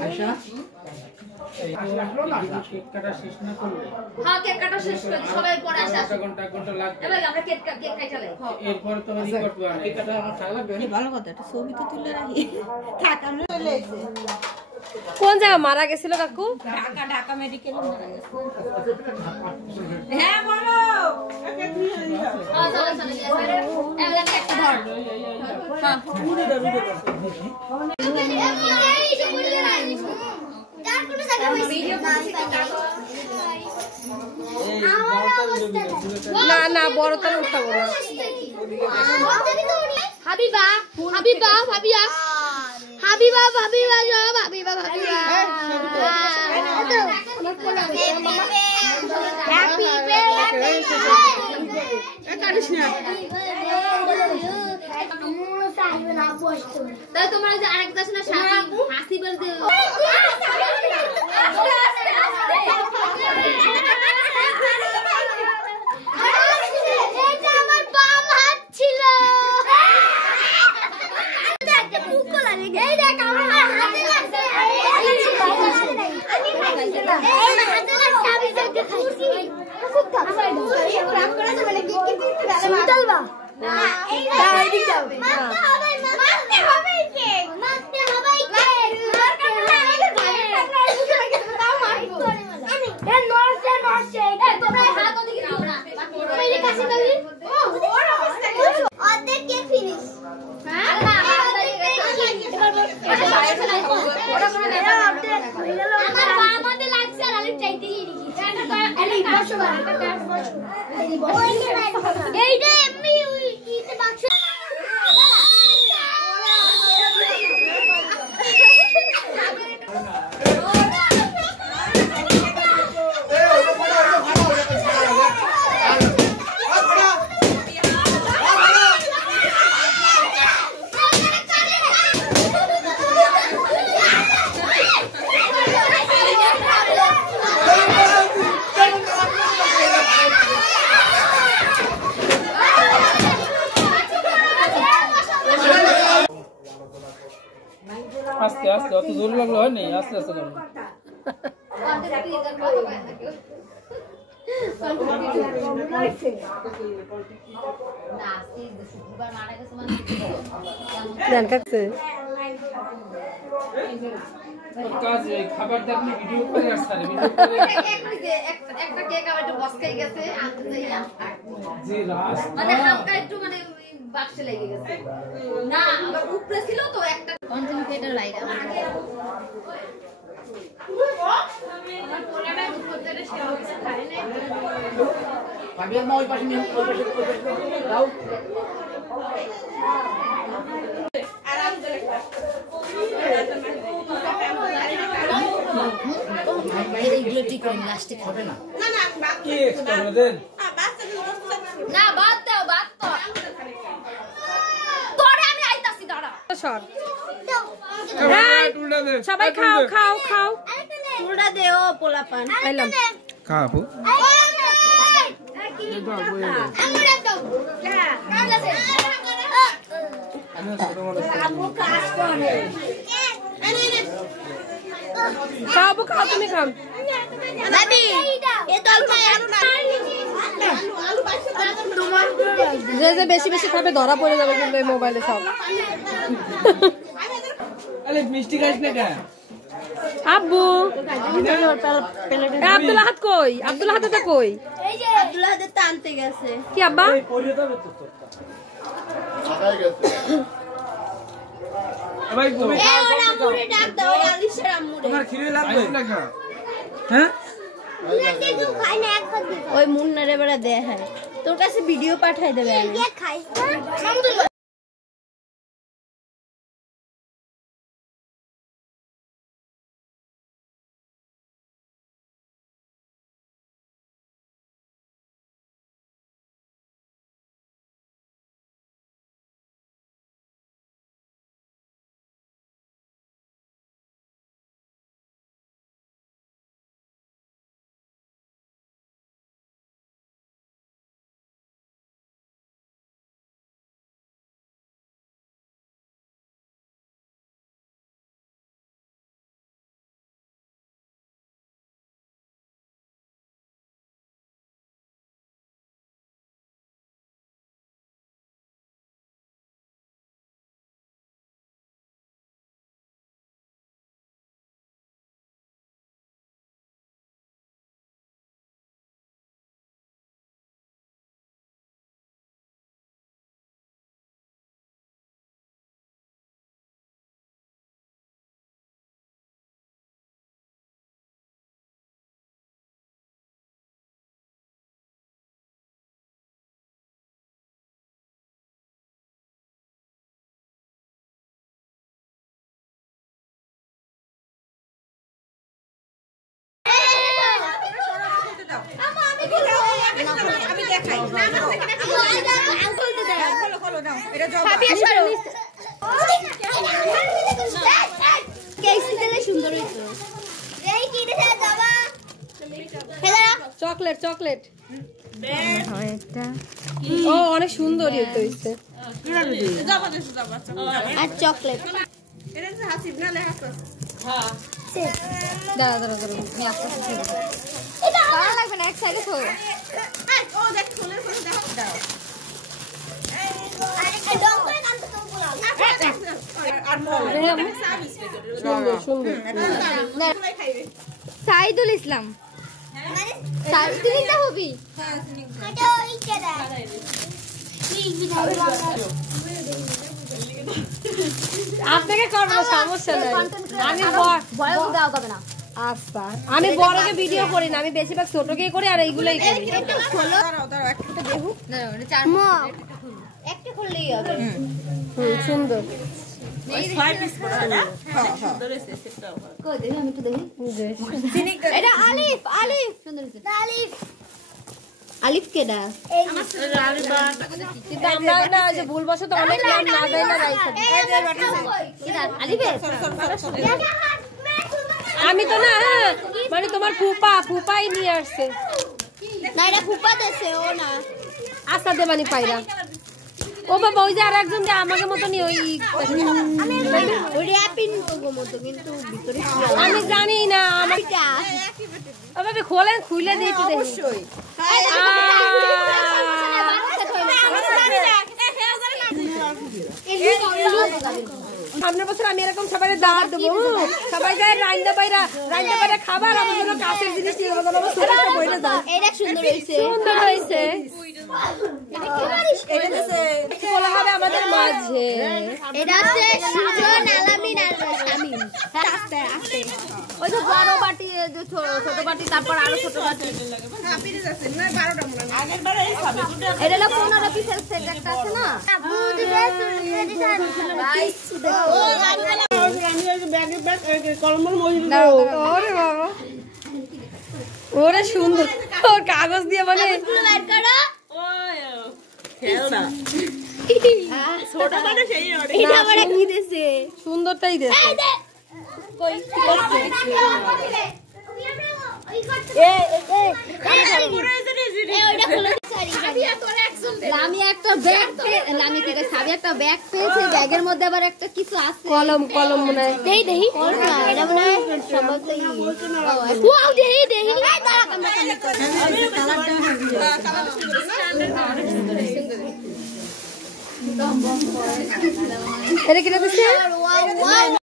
Ayesha cake কাটা শেষ না করলে হ্যাঁ কেক কাটা শেষ করে সবাই পরে আসে ঘন্টা লাগবে এবার আমরা কেক কাটা লাই এরপর তো রিকর্ড করব কেক কাটা আমার টাকা লাগবে ভালো কথা একটা ছবি তো তুলে রাখি থাক আমরা চলে এসেছি কোন জায়গা মারা গেছিল কাকু? ঢাকা মেডিকেলে মারা গেছে হ্যাঁ বলো চলো এবার একটা ধর না না বড় তার উঠাবো না। হাবিবা হাবিবা ভাবিয়া হাবিবা ভাবিবা ভাবিবা ভাবিবা হ্যাপি বার্থডে তাই তোমরা যে আরেকটা শোনা হাসি বলতে এটা আমার বাম হাত ছিল এই দেখ আমার হাতে লাগছে আমি খাইছি না এই হাতে লাগছে আমি দেখতে খাইছি খুব খাচ্ছি রাগ করা যাবে না কি সুতালবা না এই ডাইরেক্ট যাবে মারতে হবে কে মারতে হবে কে নড়ছে এই তোমরা হাত ওদিকে দাও না তুমি এই কাছে দাও ও ওর অবস্থা কি অর্ধেক কে ফিনিশ হ্যাঁ আমার বাবাতে লাগছে আর আমি চাইতে এইটা এমনি ইতে বাক্স আস্তে আস্তে অত জোর লাগলো হয় নাই আস্তে আস্তে করো কাজ খাবার দেখলে ভিডিও করে আসছে ভিডিও করে একটা কেক আবার একটু বসকাই গেছে আনতে যাইয়া জি রাস মানে হালকা একটু মানে বাক্সে লেগে গেছে না আবার উপরে ছিল তো একটা কনসেন্ট্রেটর লাইট আমার পোলাটা দুপুরে সে অবস্থা খায় না ভাবিয়া মা ওই পাশে নিয়ে ওই পাশে দাও আরাম করে এইগুলো ঠিক করে লাস্টে খাবে না না না কি করে দেন না বাদ দাও বাদ তো তোরে আমি আইতাছি দাঁড়া সর সবাই খাও খাও খাও পুরা দেও পোলাপান খাইলাম খা আপু খাও খাও তুমি খাও যে যে বেশি বেশি খাবে ধরা পড়ে যাবে কিন্তু এই মোবাইলে সব আরে মিষ্টি খাইছ না কেন আব্বু আব্দুল হাত কই আব্দুল হাতে কই এই যে আব্দুল্লাহ হাতে টানতে গেছে কি আব্বা পড়ে যাবে তো লাগাই গেছে ভাই তুমি খাও ওর আম্মুরে ডাক দাও ওই আলিশের আম্মুরে তোমার খিদে লাগবে হ্যাঁ ওই মুন্নারে বেড়া দেয় হ্যাঁ তোর কাছে ভিডিও পাঠাই দেবে আমি সুন্দর হইতো। চকলেট চকলেট ও অনেক সুন্দর হইছে। আর চকলেট দাঁড়া দাঁড়া দাঁড়া ভালো লাগবে না, এক সাইডে খো। সুন্দর সুন্দর। সাইদুল ইসলাম সাইদুল হবি আপনাকে করবো সমস্যা নাই। আমি আচ্ছা আমি বড়কে ভিডিও করি না, আমি বেশিরভাগ ছোটকে করি আর এইগুলোই করি। একটা খুললেই হবে। সুন্দর এটা আলিফ আলিফ সুন্দর আলিফ আলিফ কেডা কিন্তু আমরা না যে ভুলবশত অনেক নাম না দেয় না রাইখা দিই। আলিফের আমি তো না মানে তোমার ফুপাই নিয়ে আসছে। না এটা ফুপা দেছে ও না আশা দেবানি পায়রা। ও বাবা ওই যে আর একজন যে আমাকে মতনই ওই ওই র্যাপিং মতো কিন্তু ভিতরে কি আছে? আমি জানি না আমার এটা ও বাবা খোলেন খুলে দিয়ে একটু দেখি। সামনের বছর আমি এরকম সবাই দাওয়াত দেবো। সবাই যায় রাইন্দা বাইরা খাবার আমার জন্য কাছের জিনিস নিয়ে যাবো। আমার ছোটটা বইটা দাও। এটা সুন্দর হইছে সুন্দর হয়েছে। বলা হবে আমাদের মাঝে এটা আছে সুজন আলামিন আর শামিম আস্তে আস্তে ওই তো বড় বাটি যে ছোট বাটি তারপর আরো ছোট বাটি এটা হলো 15 পিসের সেট একটা আছে না ওরে বাবা ওরে সুন্দর ওর কাগজ দিয়ে মানে সুন্দরটাই দেছে। আমি একটা ব্যাগ আমি কি সাবি একটা ব্যাগ পেয়েছি ব্যাগের মধ্যে আবার একটা কিছু আছে কলম মনে হয় দেই এটা মনে হয় সম্ভবত ওয়াও দেই দাঁড়া এটা কিনে দিচ্ছে।